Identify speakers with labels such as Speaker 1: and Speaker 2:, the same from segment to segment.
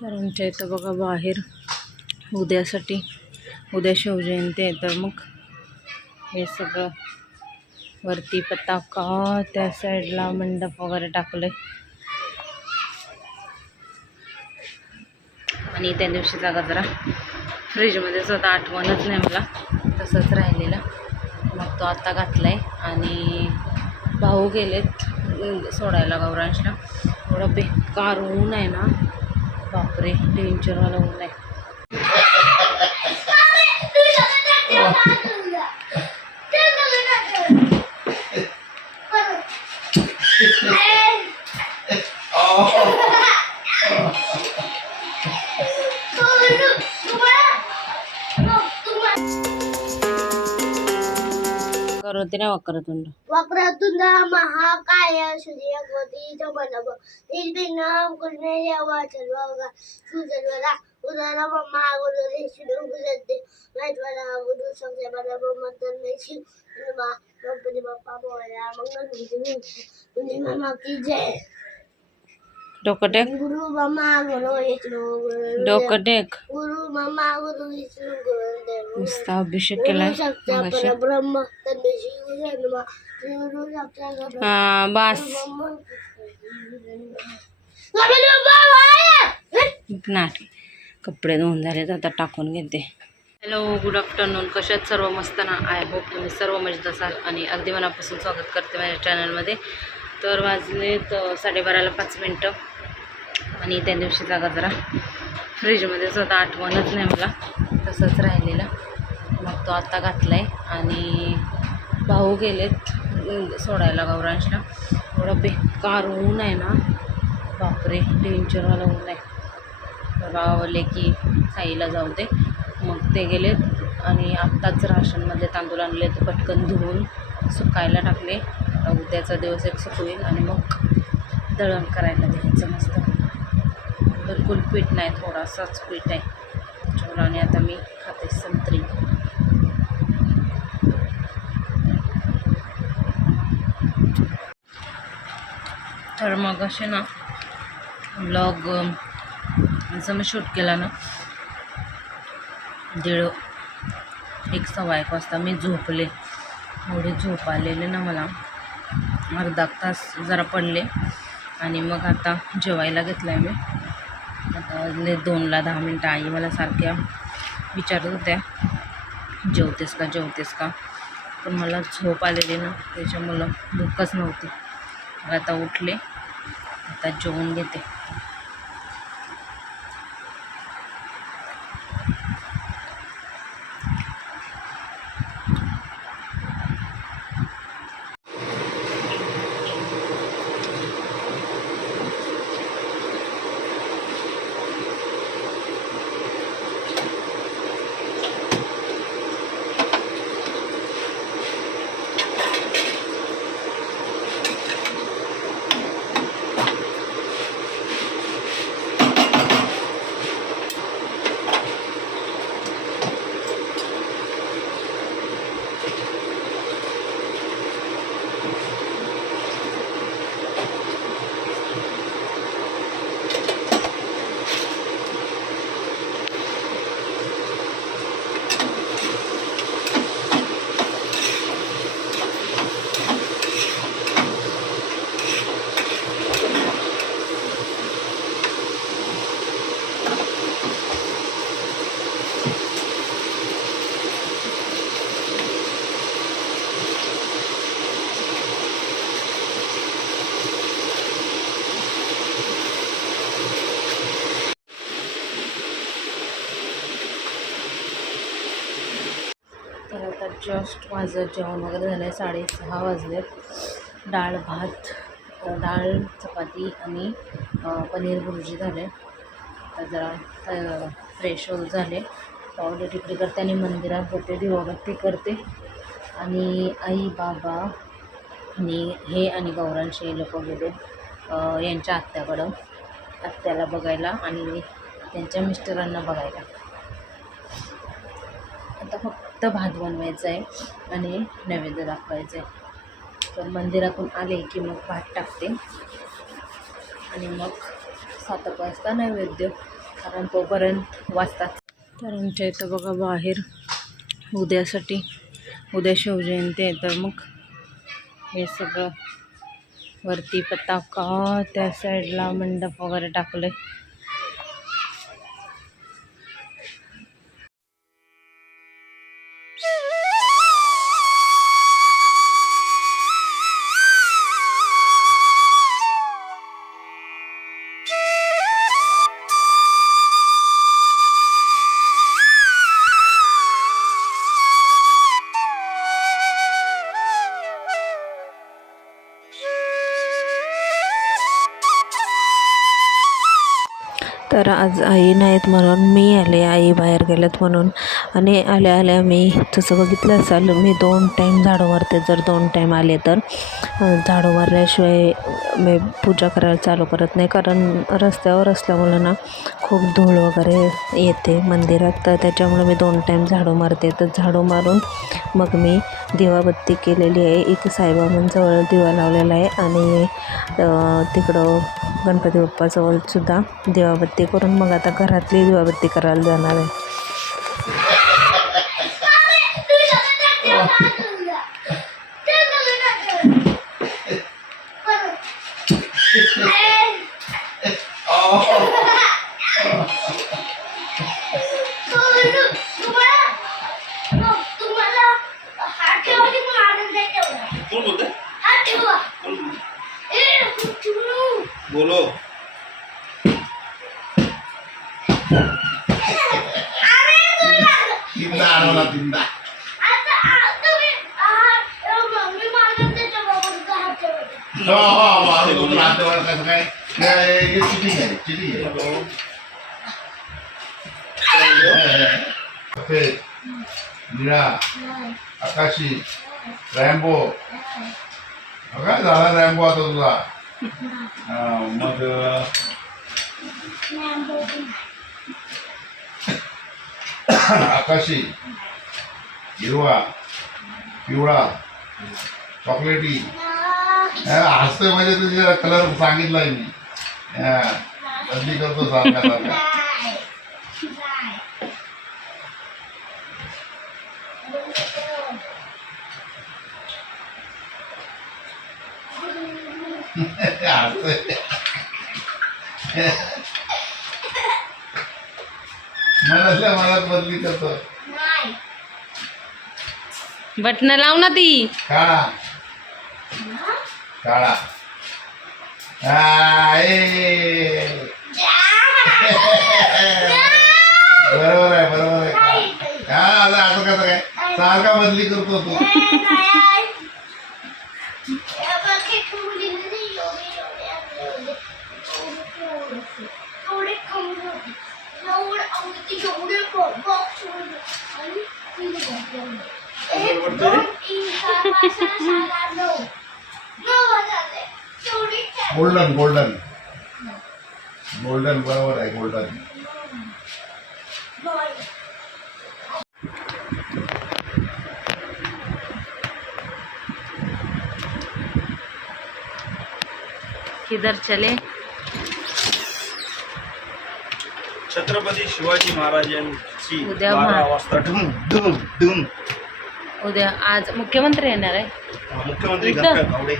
Speaker 1: तर आमच्या इथं बघा बाहेर. उद्यासाठी उद्या शिवजयंती आहे तर मग हे सगळं वरती पताका त्या साईडला मंडप वगैरे टाकले आणि त्या दिवशी जागा जरा फ्रीजमध्ये सुद्धा आठवणच नाही मला. तसंच राहिलेला. मग तो आत्ता घातला आहे आणि भाऊ गेलेत सोडायला गौरांशला. एवढं बेकार ऊन आहे ना. बापरे डेंजरवाला ऊन आहे. करत नाही करत उंड
Speaker 2: वक्रतुंड महाकाय सूर्यकोटी चमनभ निर्विघ्नं कुर्मे देव सर्वगा सुजन्मदा उदरा ब्रह्मा गुरु विष्णु गुरुदेव मैत्वरा गुरु संसेवरा ब्रह्मतन्मे शिव नमा गणपती बाप्पा मोरया मंगल मूर्ती तुझी मामा की जय
Speaker 1: डोकं टेक
Speaker 2: गुरु ब्रह्मा गुरु विष्णु गुरु
Speaker 1: डोकं टेक
Speaker 2: गुरु ब्रह्मा गुरु विष्णु गुरुदेव.
Speaker 1: नुसता अभिषेक केलाय.
Speaker 2: ब्रह्म
Speaker 1: हा बस. नाही कपडे धुवून झालेत आता टाकून घेते. हॅलो गुड आफ्टरनून कशात सर्व? मस्त ना? आय होप तुम्ही सर्व मजेत असाल आणि अगदी मनापासून स्वागत करते माझ्या चॅनलमध्ये तर वाजलेत साडेबाराला पाच मिनटं. आणि त्या दिवशीचा गजरा फ्रीजमध्येच आता आठवणच नाही मला. तसंच राहिलेलं. मग तो आत्ता घातलाय आणि भाऊ गेलेत सोडायला गौरांशला. एवढं बेकार ऊन आहे ना. बापरे डेंजरवाला ऊन आहे. बाबावले की साईला जाऊ दे. मग ते गेलेत आणि आत्ताच राशनमध्ये तांदूळ आणले ते पटकन धुवून. सुकायला टाकले. उद्याचा दिवस एक सुकवेल आणि मग दळण करायला द्यायचं मस्त. बिलकुल पीठ नाही थोडासाच पीठ आहे. आणि आता मी खाते संत्री. तर मग असे ना ब्लॉग जर मी शूट केला ना दीड एक सव्वा एक वाजता मी झोपले. एवढे झोप आलेले ना मला. अर्धा तास जरा पडले. आणि मग आता जेवायला घेतलं आहे मी. दोनला दहा मिनटं आई मला सारख्या विचारत होत्या जेवतेस का जेवतेस का? पण मला झोप आलेली ना त्याच्यामुळं भूकच नव्हती. आता उठले आता जेवून घेते तर आता जस्ट माझं जेवण वगैरे झालं आहे साडेसहा वाजलेत. डाळ भात डाळ चपाती आणि पनीर भुर्जी झाले. तर जरा फ्रेश झाले. पावडे टिकली करते आणि मंदिरात जाते दिवाबत्ती करते. आणि आई बाबा आणि हे आणि गौरांचे लोक गेले यांच्या आत्याकडं. आत्याला बघायला आणि त्यांच्या मिस्टरांना बघायला. आता फक्त भात बनवायचा आहे आणि नैवेद्य दाखवायचं आहे. तर मंदिरातून आले की मग भात टाकते. आणि मग सात वाजता नैवेद्य कारण तोपर्यंत वाजतात. तर आमच्या इथं बघा बाहेर उद्यासाठी उद्या शिवजयंती आहे तर मग हे सगळं वरती पताका त्या साईडला मंडप वगैरे टाकलं आहे तर आज आई नाहीत म्हणून मी आले आई बाहेर गेल्यात म्हणून. आणि आल्या आल्या मी तसं बघितलं असाल मी दोन टाईम झाडं मारते जर दोन टाईम आले तर. झाडू मारल्याशिवाय मी पूजा करायला चालू करत नाही. कारण रस्त्यावर असल्यामुळं ना खूप धूळ वगैरे येते मंदिरात. तर त्याच्यामुळे मी दोन टाईम झाडू मारते. तर झाडू मारून मग मी दिवाबत्ती केलेली आहे. इथे साईबाबांजवळ दिवा लावलेला आहे आणि तिकडं गणपती बाप्पाजवळसुद्धा दिवाबत्ती करून मग आता घरातली दिवाबत्ती करायला जाणार आहे.
Speaker 2: बाबा हात ठेवते
Speaker 3: हो हो मारून होतो नातेवाईक कसं काय हे- हे चिटिंग आहे चिटिंग आहे सफेद निळा आकाशी रॅम्बो काय झाला रॅम्बो आता तुझा हा, मग आकाशी हिरवा पिवळा चॉकलेटी. हसतोय म्हणजे तुझे कलर सांगितलाय मी. बदली करतो सारखा सारखा हसतोय. मनातल्या मनात बदली करतो
Speaker 1: बटणं लाव ना ती.
Speaker 3: काळा काळा हा, ए. बरोबर आहे बरोबर आहे. हा आता असं कसं काय? सारखा बदली करतो तू. Golden golden. गोल्डन बरोबर आहे गोल्डन.
Speaker 1: किधर चले?
Speaker 4: छत्रपती शिवाजी महाराजांची
Speaker 1: उद्या
Speaker 4: बारा
Speaker 1: महा-
Speaker 4: वाजता ढुम ढुम ढुम
Speaker 1: उद्या आज मुख्यमंत्री येणार आहे.
Speaker 4: मुख्यमंत्री
Speaker 1: इथं?
Speaker 4: गावडे.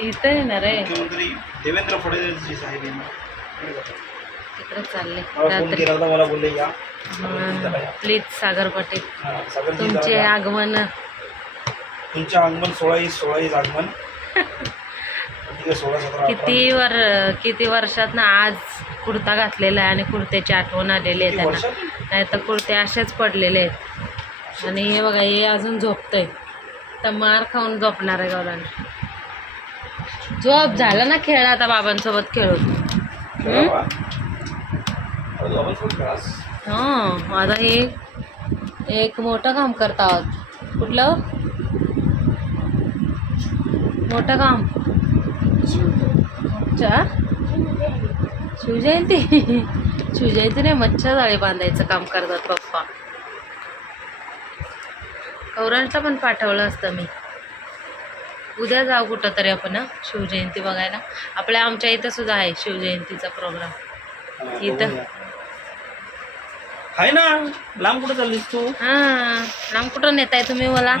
Speaker 1: इथं येणार आहे.
Speaker 4: मुख्यमंत्री देवेंद्र फडणवीस साहेब यांनी
Speaker 1: तिकडे चालले.
Speaker 4: मला फोन
Speaker 1: रात्री.
Speaker 4: केला होता मला बोलले या.
Speaker 1: प्लीज सागर पाटील.
Speaker 4: हा,
Speaker 1: तुमचे
Speaker 4: जरा-
Speaker 1: आगमन.
Speaker 4: तुमचे आगमन सोळा सोळा आगमन. ठीक आहे सोळा सतरा अठरा.
Speaker 1: किती वर किती वर्षात ना आज कुर्ता घातलेला आहे आणि कुर्त्याची आठवण आलेली आहे त्यांना? नाही तर कुर्ते असेच पडलेले आहेत. आणि हे बघा हे अजून झोपतंय. तर मार खाऊन झोपणार आहे गौरांना. झोप झाला ना खेळ आता बाबांसोबत खेळून. हां आता हे एक मोठं काम करत आहोत. कुठलं? मोठं काम. अच्छा. शिवजयंती. शिवजयंती नाही मच्छर जाळी बांधायचं काम करतात पप्पा. कौरांचा पण पाठवलं असतं मी. उद्या जाऊ कुठं तरी आपण शिवजयंती बघायला. आपल्या आमच्या इथं सुद्धा आहे शिवजयंतीचा प्रोग्राम इथं?
Speaker 4: आहे ना लांब कुठं चाललीस तू?
Speaker 1: हां लांब कुठं नेताय तुम्ही मला?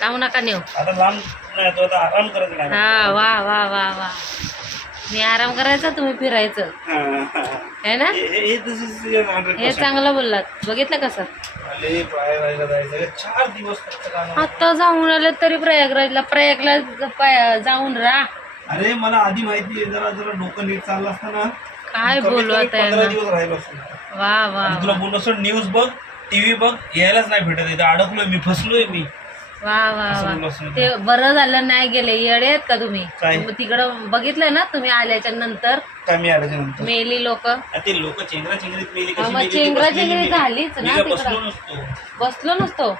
Speaker 1: लावू नका नेऊ.
Speaker 4: आता लांब नाही आता आराम करत नाही
Speaker 1: हा वा वा वा वा. मी आराम करायचा तुम्ही फिरायचं.
Speaker 4: हा,
Speaker 1: ना?
Speaker 4: हे- this is your 100%.
Speaker 1: चांगलं बोललात. बघितलं कसं? आता जाऊन आले तरी प्रयागराजला. प्रयागला जाऊन राहा
Speaker 4: अरे मला आधी माहिती आहे जरा जरा डोकं नीट चाललं असतं ना.
Speaker 1: काय बोलू आता
Speaker 4: दिवस राहिलो
Speaker 1: वा वा
Speaker 4: तुला बोललो असं न्यूज बघ टीव्ही बघ यायलाच नाही भेटत. इथं अडकलोय मी फसलोय मी.
Speaker 1: वा वा वा. ते बरं झालं नाही गेले. येडे आहेत का तुम्ही?
Speaker 4: काय?
Speaker 1: मग तिकडं बघितलं ना तुम्ही
Speaker 4: आल्याच्यानंतर? आल्याच्या
Speaker 1: मेली लोक?
Speaker 4: आ, ते लोक चेंगरा चेंगरीत मेली कशी
Speaker 1: मग
Speaker 4: मेली? ती
Speaker 1: चेंगरा. झालीच
Speaker 4: मी
Speaker 1: ना
Speaker 4: काय
Speaker 1: तिकडं.
Speaker 4: बसलो नसतो.
Speaker 1: बसलो नसतो.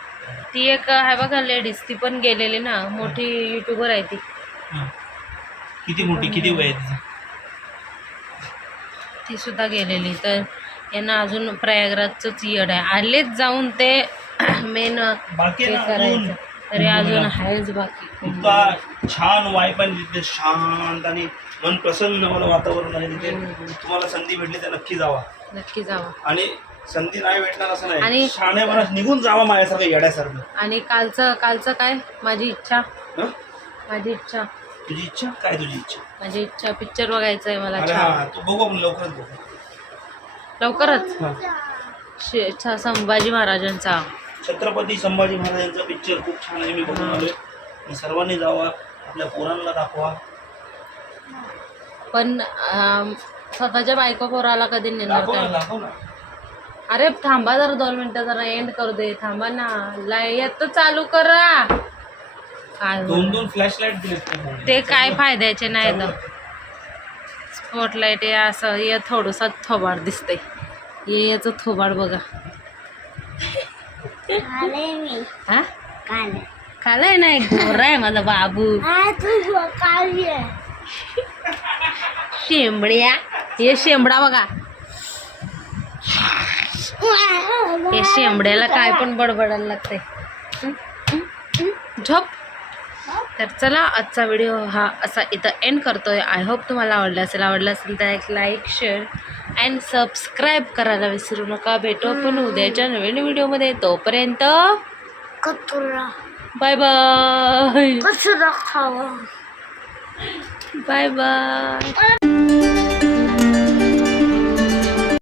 Speaker 1: ती एक आहे बघा लेडीज ती पण गेलेली ना. मोठी युट्यूबर आहे ती.
Speaker 4: हा. किती मोठी किती वय आहे तिचं?
Speaker 1: ती सुद्धा गेलेली. तर यांना अजून प्रयागराजच येड आहे. आलेच जाऊन ते मेन
Speaker 4: बाकी ना
Speaker 1: करायचं. तरी अजून आहेच बाकी.
Speaker 4: इतका छान वाईब आहे तिथे शांत आणि मन प्रसन्न मला वातावरण आहे तिथे. तुम्हाला संधी भेटली तर नक्की जावा.
Speaker 1: नक्की जावं.
Speaker 4: आणि संधी नाही भेटणार असं नाही.
Speaker 1: आणि-
Speaker 4: शाण्यापणा निघून जावा माझ्यासारखं येड्यासारखं.
Speaker 1: आणि कालचं कालचं काय? माझी इच्छा.
Speaker 4: हं?
Speaker 1: माझी इच्छा.
Speaker 4: तुझी इच्छा? काय तुझी इच्छा?
Speaker 1: माझी इच्छा पिक्चर बघायचं आहे मला
Speaker 4: अरे
Speaker 1: छान.
Speaker 4: हा तू बघू आपण लवकरच बघू.
Speaker 1: लवकरच?
Speaker 4: हा.
Speaker 1: शे- छ- संभाजी महाराजांचा.
Speaker 4: छत्रपती संभाजी महाराजांचा पिक्चर खूप छान आहे मी बघून आलोय. सर्वांनी जावा आपल्या पोरांना दाखवा.
Speaker 1: पण अं, स्वतःच्या बायको पोराला कधी नेणार
Speaker 4: दाखव ना
Speaker 1: काय?
Speaker 4: दाखव ना.
Speaker 1: अरे थांबा जरा दोन मिनिटं जरा एंड करू दे. थांबा ना. लाइट चालू करा. काय
Speaker 4: दोन? दोन फ्लॅश लाइट दिलेत त्या फोनला.
Speaker 1: ते काय फायद्याचे नाही तर.
Speaker 4: कर.
Speaker 1: स्पॉटलाईट हे असं हे थोडंसं थोबाड दिसतंय. हे याचं थोबाड बघा. हा?
Speaker 2: काल
Speaker 1: खालाय नाही गोरा आहे माझा बाबू. शेंबड्या. हे शेंबडा बघा. हे शेंबड्याला काय पण बडबडायला? हं? झोप. तर चला आजचा व्हिडिओ हा असा इथं एंड करतोय. आय होप तुम्हाला आवडला असेल. आवडला असेल तर एक लाईक शेअर अँड सबस्क्राईब करायला विसरू नका. भेटू आपण उद्याच्या नवीन व्हिडिओमध्ये. तोपर्यंत
Speaker 2: कचरा.
Speaker 1: बाय बाय
Speaker 2: कचरा खावा.
Speaker 1: Bye bye